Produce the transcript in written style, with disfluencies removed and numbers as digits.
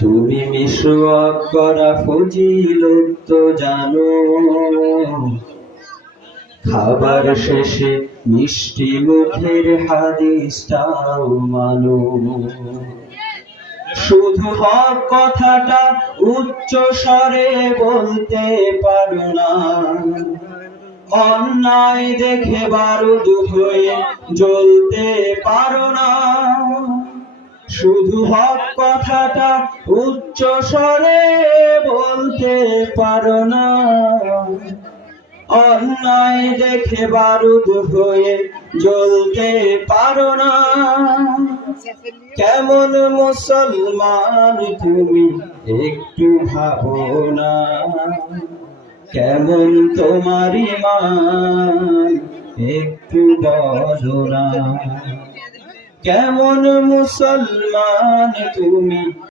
তুমি মিসওয়াক করা ফজিলত তো জানো, খাবার শেষে মিষ্টি মুখের হাদিসটাও মানো। শুধু হক কথাটা উচ্চ স্বরে বলতে পারো না, অন্যায় দেখে বারুদ হয়ে জ্বলতে পারো না। শুধু হক কথাটা উচ্চ স্বরে বলতে পারো না, অন্যায় দেখে বারুদ হয়ে জ্বলতে পারো না। কেমন মুসলমান তুমি একটু ভাবো না, কেমন তোমার ঈমান একটু বলো না। কেমন মুসলমান তুমি